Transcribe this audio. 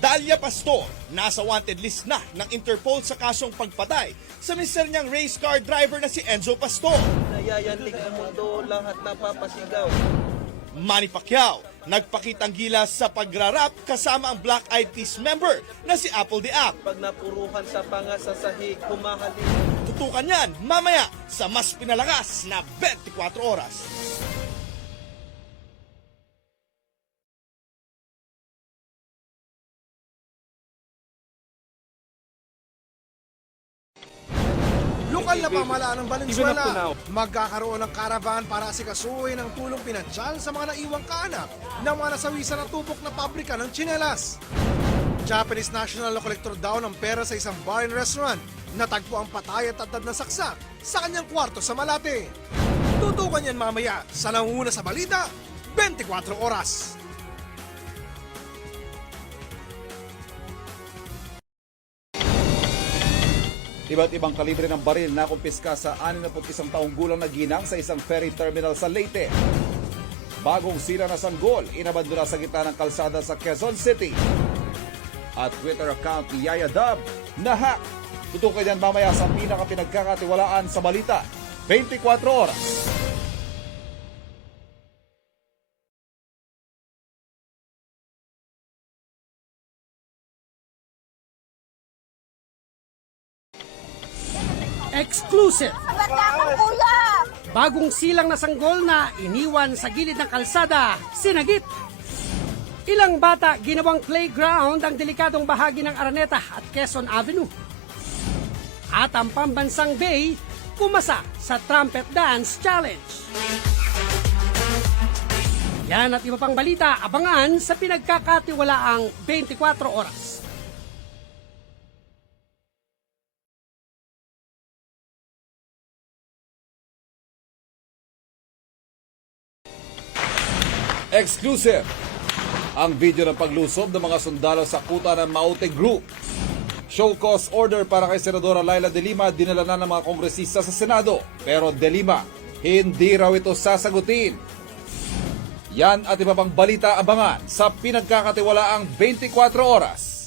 Dalia Pastor, nasa wanted list na ng Interpol sa kasong pagpatay sa mister niyang race car driver na si Enzo Pastor. Nayayantig ang mundo, lahat napapasigaw. Manny Pacquiao, nagpakitang gilas sa pagrarap kasama ang Black Eyed Peas member na si Apple the App. Pag napuruhan sa pangasasahig, kumahali. Tutukan yan mamaya sa mas pinalakas na 24 oras. Lokal na pamahalaan ng Valenzuela, magkakaroon ng caravan para asikasuhin ang tulong pinansyal sa mga naiwang kaanak ng mga nasawisan na tupok na pabrika ng tsinelas. Japanese national na kolektor daw ng pera sa isang bar and restaurant. Natagpo ang patay at tatad na saksak sa kanyang kwarto sa Malate. Tutukan yan mamaya sa nanguna sa balita, 24 oras. Iba't ibang kalibre ng baril na kumpiska sa 61 taong gulang na ginang sa isang ferry terminal sa Leyte. Bagong sira na sanggol, inabandona sa gitna ng kalsada sa Quezon City. At Twitter account ni Yaya Dub na hack. Tutukoy yan mamaya sa pinakapinagkakatiwalaan sa balita, 24 oras. Exclusive! Bagong silang na sanggol na iniwan sa gilid ng kalsada, sinagip. Ilang bata ginawang playground ang delikadong bahagi ng Araneta at Quezon Avenue. At ang pambansang Bay, kumasa sa Trumpet Dance Challenge. Yan at iba pang balita, abangan sa pinagkakatiwalaang 24 oras. Exclusive! Ang video ng paglusob ng mga sundalo sa kuta ng Maute Group. Show cause order para kay Senadora Laila De Lima dinala na ng mga kongresista sa Senado. Pero De Lima, hindi raw ito sasagutin. Yan at iba pang balita abangan sa pinagkakatiwalaang 24 oras.